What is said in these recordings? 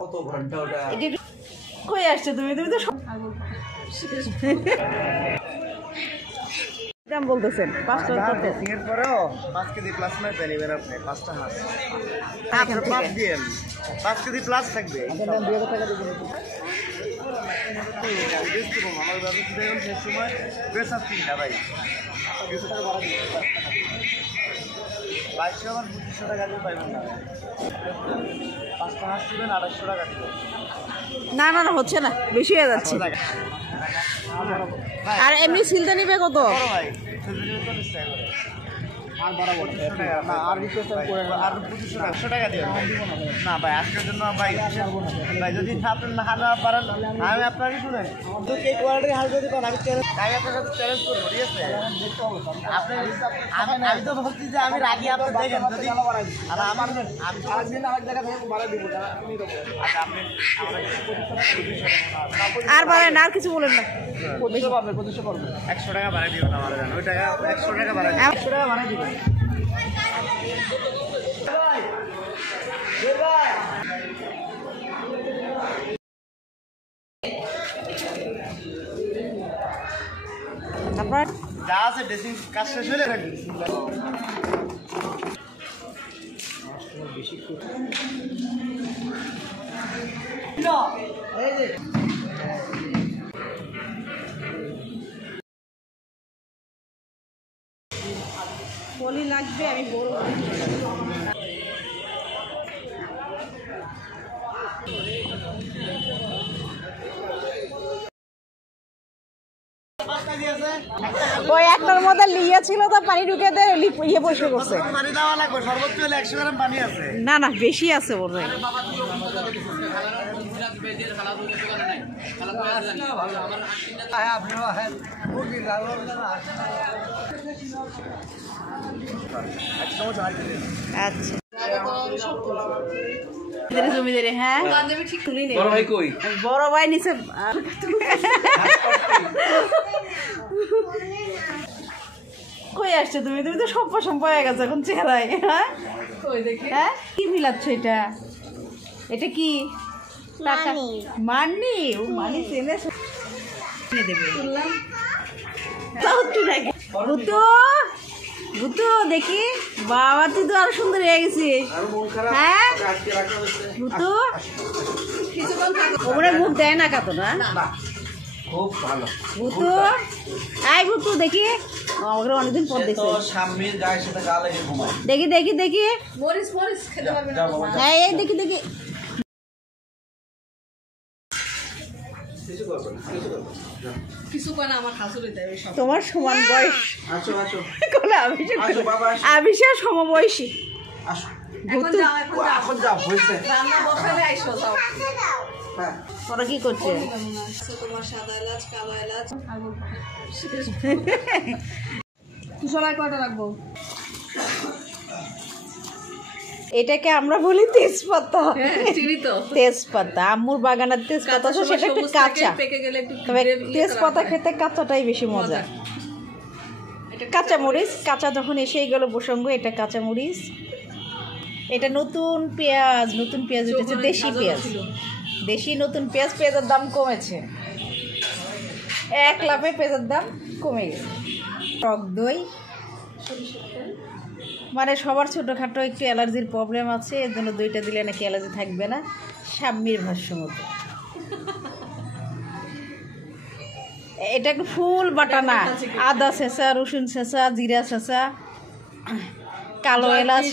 কত ঘন্টা ওটা কই আসছে তুমি তুমি তো দাম বলতেছেন 5 টাকা কত এর পরেও 5 কেজি প্লাস না পেনিবেন আপনি 5টা হাঁস আপনি 5 দিন 5 কেজি প্লাস থাকবে আপনার 2000 টাকা দিবেন আমার দাদু দিবেন সেই সময় বেশ আছে না ভাই 200 টাকা বাড়া দিবেন 2200 আর 2500 টাকা দিয়ে পাইবেন না 5টা হাঁস দিবেন 2800 টাকা দিবেন না না না হচ্ছে না বেশি হয়ে যাচ্ছে আর এমনি সিলটা নিবে কত ভাই আর বরাবর না আর রিকোয়েস্ট করে আর 2500 টাকা দিবেন না ভাই আজকের জন্য ভাই ভাই যদি আপনি না পারেন আমি আপনারই শুনেন তো এই কোয়ালিটির হাল যদি পান আমি আপনার সাথে চ্যালেঞ্জ করব ঠিক আছে আপনি আমি তো বলছি যে আমি রাগি আপনি দেখেন যদি আর আমার আমি তো একদিন আরেক জায়গা থেকে বাড়া দিব আমি দেব আচ্ছা আপনি আর বলেন আর কিছু বলেন না 2500 পাবেন 2500 করবেন 100 টাকা বাড়া দিবেন আমার জান ওই টাকা 100 টাকা বাড়া দিবেন 100 টাকা বাড়া দিবেন আপনার যা আছে ড্রেসিং কাজ শেষ হলে রাখবেন বেশি এই যে পলি লাগবে আমি বড় ওই একটার মধ্যে লিয়া ছিল তো পানি ঢুকে দেয় ইয়ে বসে করছে পানি দেওয়া লাগবে সর্বোচ্চ হলে 100 গ্রাম পানি আছে না না বেশি আছে ওর ভাই আচ্ছা জমিদারে হ্যাঁ বড় ভাই কই বড় ভাই নিচে কই আসছে তুমি তুমি তো সম্পা সম্পা হয়ে গেছো এখন চেহারায় হ্যাঁ হ্যাঁ কি মিলাচ্ছ এটা এটা কি টাকা মানি ও মানি চেনে দেবে ভূতো ভূতো দেখি বাবা তুই তো আরো সুন্দর হয়ে গেছিস হ্যাঁ ভূতো ওপরে মুখ দেয় না কত না খুব ভালো ভূতো আই ভূতো দেখি আমাকে অনেকদিন পর দেখছি স্বামীর গায়ের সাথে গা লেগে ঘুমায় দেখি দেখি দেখি মরিস মরিস খেতে পারবে না হ্যাঁ এই দেখি দেখি কিছু কয় না আমার শাশুড়ি দেয় সব তোমার সমান বয়স আসো আসো কোলে আবিষের সমবয়সী আসো এখন যাও এখন যাও হয়েছে রান্না বসালে আইসো যাও হ্যাঁ ওরা কি করছে তোমার সাদা এলাচ কালো এলাচ কুশলায় কয়টা রাখবো এটাকে আমরা বলি তেজপাতা চিনি তো তেজপাতা আম্মুর বাগানের তেজপাতা তো সেটা একটু কাঁচা পেকে গেলে একটু তবে তেজপাতা খেতে কাঁচাটাই বেশি মজা কাঁচা মরিচ কাঁচা যখন এসেই গেল প্রসঙ্গ এটা কাঁচা মরিচ এটা নতুন পেঁয়াজ উঠেছে দেশি পেঁয়াজ দেশি নতুন পেঁয়াজ পেঁয়াজের দাম কমেছে এক লাফে পেঁয়াজের দাম কমে গেছে টক দই মানে সবার ছোটোখাটো একটু অ্যালার্জির প্রবলেম আছে এর জন্য দইটা দিলে নাকি অ্যালার্জি থাকবে না স্বামীর ভাষ্য মতো এটা একটু ফুল বাটা না আদা ছেঁচা রসুন ছেঁচা জিরা ছেঁচা কালো এলাচ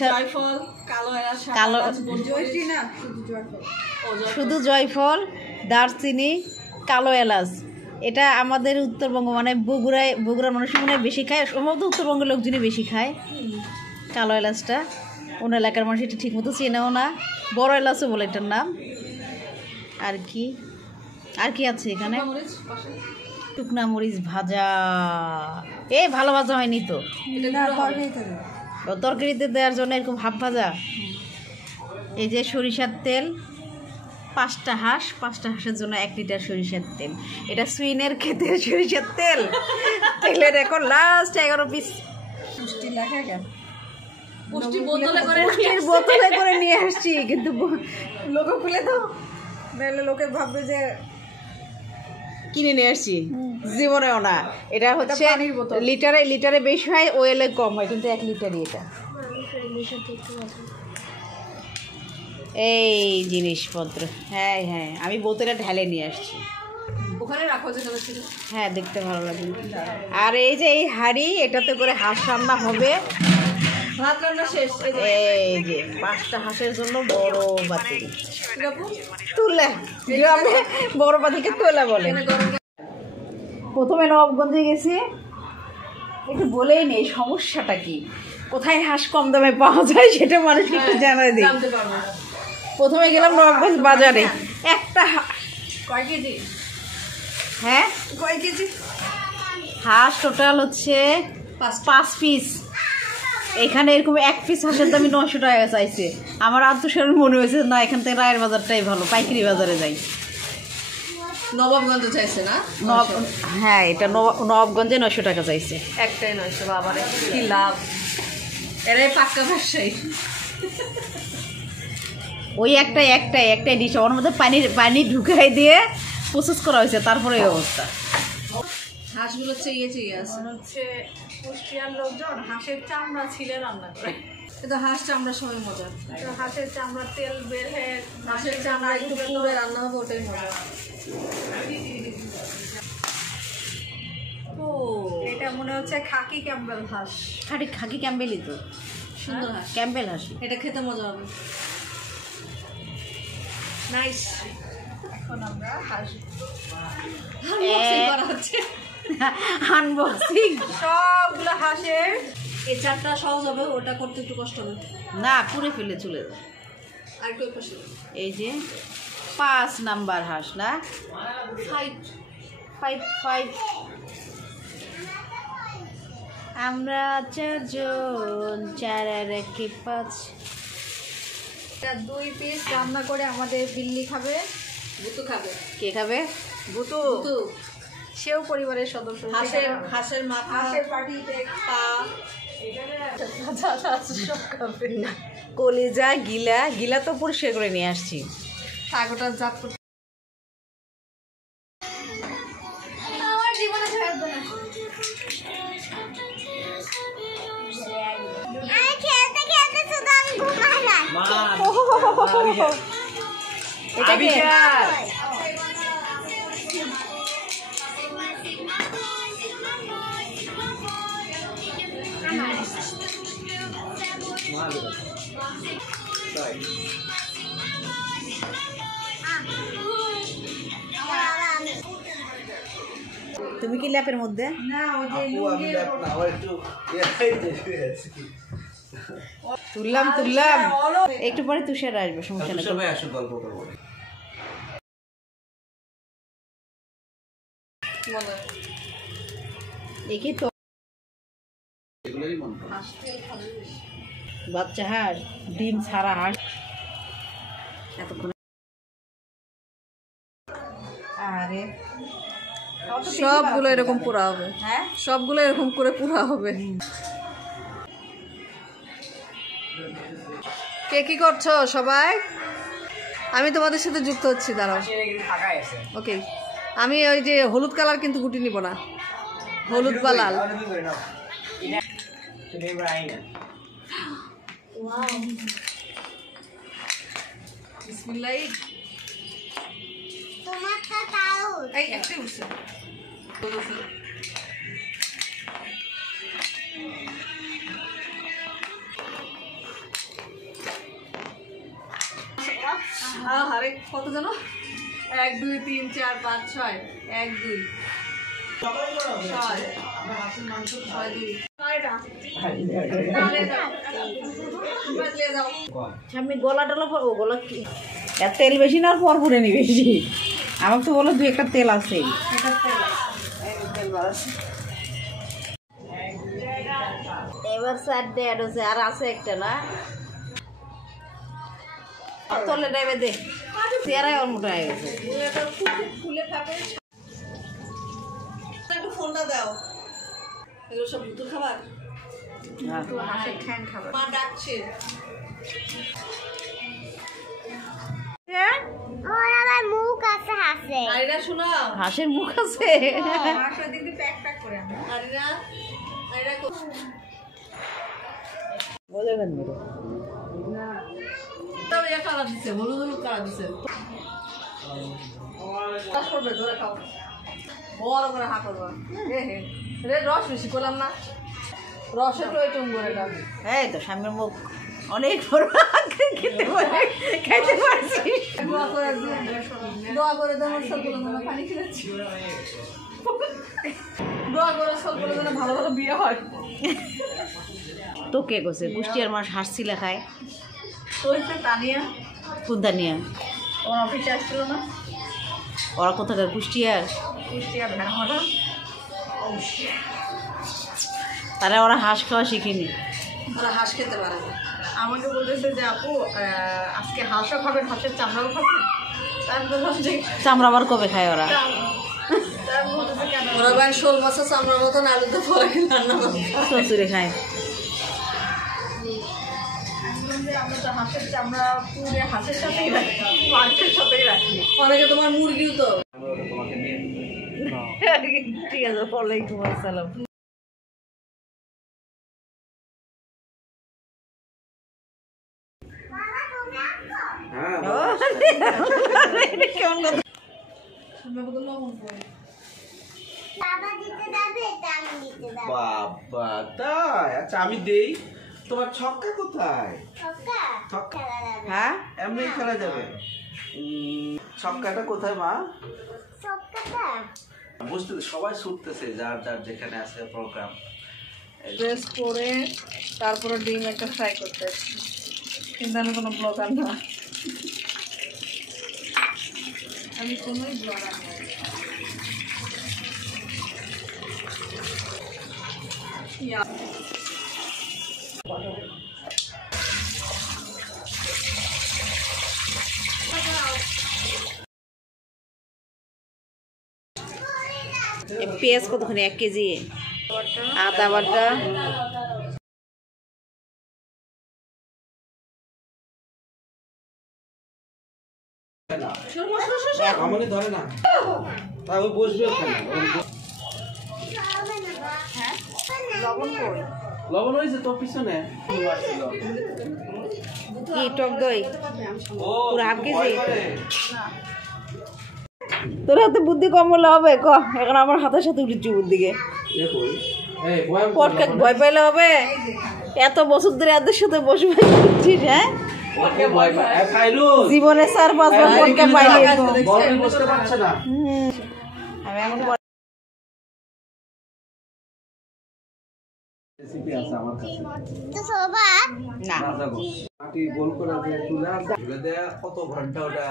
কালো শুধু জয়ফল দারচিনি কালো এলাচ এটা আমাদের উত্তরবঙ্গ মানে বগুড়ার মানুষ মনে হয় বেশি খায় সম্ভবত উত্তরবঙ্গের লোকজনই বেশি খায় কালো এলাচটা অন্য এলাকার মানুষ এটা ঠিক মতো চেনেও না বড় এলাচও বলে এটার নাম আর কি আছে এখানে শুকনা মরিচ ভাজা ভালো ভাজা হয়নি তো তরকারিতে দেওয়ার জন্য এরকম হাফ ভাজা এই যে সরিষার তেল 5টা হাঁসের জন্য 1 লিটার সরিষার তেল এটা সুইনের ক্ষেতের সরিষার তেল তেলের এখন লাস্ট 11 পিস মিষ্টি লেখা কেন পুষ্টি বোতলে করে পুষ্টির বোতলে করে নিয়ে আসছি, কিন্তু লোকে খুলে তো নাহলে লোকে ভাববে যে কিনে নিয়ে আসছি। জীবনেও না, এটা হচ্ছে লিটারে লিটারে বেশি হয়, ওয়েলে কম হয়, কিন্তু 1 লিটারই এটা। এই জিনিসপত্র, হ্যাঁ হ্যাঁ, আমি বোতলে ঢালে নিয়ে আসছি। ওখানে রাখো যেখানে ছিল। হ্যাঁ, দেখতে ভালো লাগে। আর এই যে এই হাঁড়ি, এটাতে করে হাঁস রান্না হবে। ভাত রান্না শেষ। এই যে 5টা হাঁসের জন্য বড় বাতি তুলে, গ্রামে বড় বাতিকে তোলা বলে। প্রথমে নবাবগঞ্জে গেছি, একটু বলেই নেই সমস্যাটা কি, কোথায় হাঁস কম দামে পাওয়া যায় সেটা মানুষকে একটু জানাই দিই। জানতে পারবো। প্রথমে গেলাম নবাবগঞ্জ বাজারে, একটা কয় কেজি? হ্যাঁ কয় কেজি? হাঁস টোটাল হচ্ছে 5 পিস। এখানে এরকম 1 পিস হাঁসের দামই 900 টাকা চাইছে। আমার আত্মসরণ মনে হয়েছে না, এখান থেকে রায়ের বাজারটাই ভালো, পাইকারি বাজারে যাই। নবাবগঞ্জে চাইছে না? হ্যাঁ, এটা নবাবগঞ্জে 900 টাকা চাইছে। একটাই 900, বাবারে কি লাভ! এরাই পাক্কা ব্যবসায়ী। ওই একটাই ডিশ, ওর মধ্যে পানি ঢুকাই দিয়ে প্রসেস করা হয়েছে, তারপরে এই অবস্থা। হাঁসগুলো চেয়ে আছে। হচ্ছে কুষ্টিয়ার লোকজন হাঁসের চামড়া ছিলে রান্না করে, কিন্তু হাঁস চামড়া সবাই মজা। হাঁসের চামড়া তেল বের হয়ে হাঁসের চামড়া একটু পুড়ে রান্না হবে, ওটাই মজা। ও, এটা মনে হচ্ছে খাকি ক্যাম্বেল হাঁস। খাকি ক্যাম্বেলই তো, সুন্দর হাঁস। ক্যাম্বেল হাঁস, এটা খেতে মজা হবে। নাইস। এখন আমরা হাঁস আনবক্সিং করা হচ্ছে। আনবক্সিং সবগুলো হাঁসের। এই চারটা সহজ হবে, ওটা করতে একটু কষ্ট হবে। না, পুড়ে ফেলে চলে যায়। আর একটু ওই পাশে। এই যে 5 নাম্বার হাঁস না, 5 আমরা 4 জন, 4 আর 1 5। এটা 2 পিস রান্না করে আমাদের বিল্লি খাবে। গুতু খাবে। কে খাবে? গুতু। গুতু সেও পরিবারের সদস্য। হাঁসের মাথা, হাঁসের পাটিতে পা, সব খাবে না। কলিজা, গিলা তো পরিষ্কার করে নিয়ে আসছি। সাগরটা জাত করতে। আমার জীবনে থাকবে না। আমি খেলতে খেলতে শুধু আমি ঘুমাই যাই। এটা কি? তুমি কি ল্যাপের মধ্যে? না, ওই যে তুললাম একটু পরে তুষার আসবে, সমস্যা নেই। সবাই আসো, গল্প করবো। দেখি তো এগুলোরই মন। বাচ্চা হাঁস, ডিম ছাড়া হাঁস এতক্ষণ। আরে সবগুলো এরকম পোড়া হবে। হ্যাঁ, সবগুলো এরকম করে পোড়া হবে। কে কি করছো সবাই? আমি তোমাদের সাথে যুক্ত হচ্ছি, দাঁড়াও। ওকে, আমি ওই যে হলুদ কালার কিন্তু গুটি নিব না, হলুদ বা লাল। বিসমিল্লাহ। তোমারটা তাও এই একটাই উঠছে। আরে কত জানো? 1 2 3 4 5 6 1 2 সামনে গলা টলা ও গলা কি এর তেল বেশি না, আর পর পরে নি বেশি। আমাকে তো বলো 2 একটা তেল আছে। এবার 4 অ্যাড হচ্ছে, আর আছে একটা না, তলে ডাইবে দে, চেয়ারাই ওর মোটা হয়ে গেছে। ফুলে খাবে। একটু ফোনটা দাও। এগুলো সব দুটো খাবার। হাঁসের ঠ্যাং খাবে। মা ডাকছে। ওর আবার মুখ আছে হাসে। আরিনা শোনো, হাঁসের মুখ আছে। হাঁসের দিদি প্যাক প্যাক করে আমি। আরিনা আরিনা বলবেন মেরো তবে ইয়া কালার দিছে, হলুদ হলুদ কালার দিছে। করবে ধরে খাও, বড় করে হা করবা। রে রস বেশি করলাম না, রসের প্রয়োজন করে না। এই তো স্বামীর মুখ অনেক বড়, খাইতে পারছি। দোয়া করে দেবো সবগুলো যেন পানি খেয়েছি, দোয়া করে সবগুলো যেন ভালো ভালো বিয়ে হয়। তো কে গেছে কুষ্টিয়ার মাছ হাসছিলে খায় তো তানিয়া কুন্দানিয়া, ওর অফিসে আসছিল না, ওরা কোথাকার কুষ্টিয়ার? কুষ্টিয়া ভেড়ামারা। তারা ওরা হাঁস খাওয়া শিখিনি। ওরা হাঁস খেতে পারে না। আমাকে বলতেছে যে আপু আজকে হাঁসও খাবেন, হাঁসের চামড়াও খাবেন। তার বললাম যে চামড়া আবার কবে খায় ওরা? ওরা ভাই 16 বছর চামড়ার মতন আলুতে পরে রান্না করে শ্বশুরে খায়। আমরা তো হাঁসের চামড়া পুরে হাঁসের সাথেই রাখি, মাংসের সাথেই রাখি। অনেকে তোমার মুরগিও তো। ঠিক আছে, ওয়ালাইকুম আসসালাম। কেমন কথা? বাবা দিতে যাবে, তা আমি দিতে যাবো। বাবা তাই? আচ্ছা আমি দেই। তোমার ছক্কা কোথায়? ছক্কা ছক্কা খেলা যাবে। হ্যাঁ এমনি খেলা যাবে। ছক্কাটা কোথায় মা? ছক্কাটা বুঝতে সবাই ছুটতেছে, যার যার যেখানে আছে প্রোগ্রাম। ড্রেস পরে তারপরে ডিম একটা ফ্রাই করতে, কিন্তু আমি কোনো ব্লগার না, আমি কোনোই ব্লগার না। পেঁয়াজ কতখানি? 1 কেজি। আদা বাটা, আমাকে ধরে না, তাই ও বসবে ওখানে। লবণ হয়েছে তোর পিছনে? কি টক দই? পুরো হাফ কেজি? তোর হাতে বুদ্ধি কম হলে হবে? ক এখন আমার হাতের সাথে উঠেছি বুদ্ধিকে। পটকাট ভয় পাইলে হবে? এত বছর ধরে এদের সাথে বসে বসছিস, হ্যাঁ? জীবনে 4-5 বার পটকাট পাইনি। আমি এখন তো সবা না কত ঘন্টা ওটা।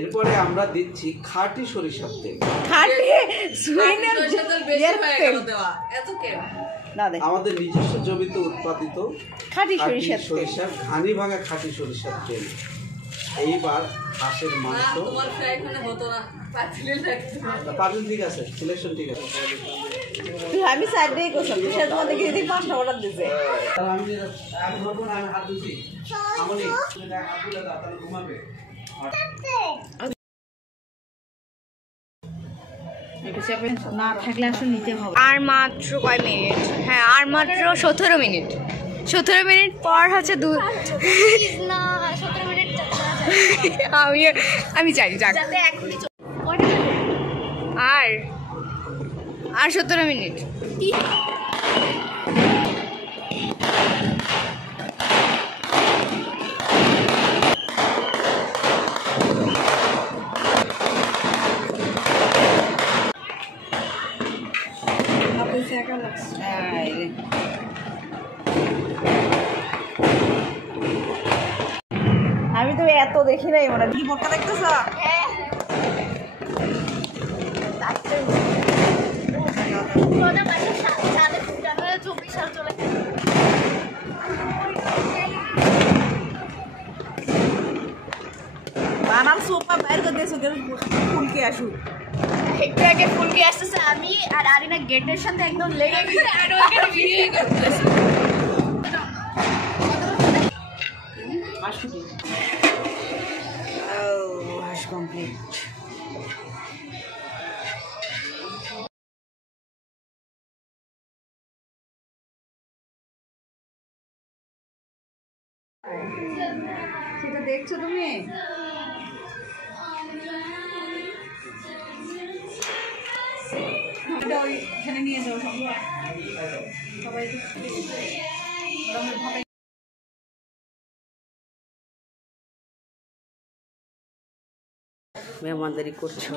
এরপরে আমরা দিচ্ছি খাঁটি সরিষার তেল। আমাদের নিজস্ব জমিতে উৎপাদিত খাঁটি সরিষার ঘানি ভাঙা খাঁটি সরিষার তেল। এইবার হাঁসের মাংস পাবেন, ঠিক আছে, সিলেকশন ঠিক আছে। আমি সাইডেই করছিলাম, তুই সাথে তোমাদের দেখি 5টা অর্ডার দিছে। আমি ধরবো না, আমি হাত ধুছি। আমনি হাত তুলে দাও, তাহলে ঘুমাবে। না থাকলে আসলে নিতে হবে। আর মাত্র কয় মিনিট? হ্যাঁ আর মাত্র 17 মিনিট। 17 মিনিট পর হচ্ছে দুধ। না 17 মিনিট আমি জানি যাক। আর 17 মিনিট। আমি তো এত দেখি নাই, ওরা কি মক্কা দেখতেছ? বানাম সোপা বাইর করে দিয়েছো, ফুলকে আসুক। একটু আগে ফুলকে আসতেছে, আমি আর আরিনা গেটের সাথে একদম লেগে গেছে আর ওখানে ভিডিও করতেছে। হাঁস কমপ্লিট। সেটা দেখছো তুমি? ওইখানে নিয়ে যাও সবাই। মেহমানদারি করছো।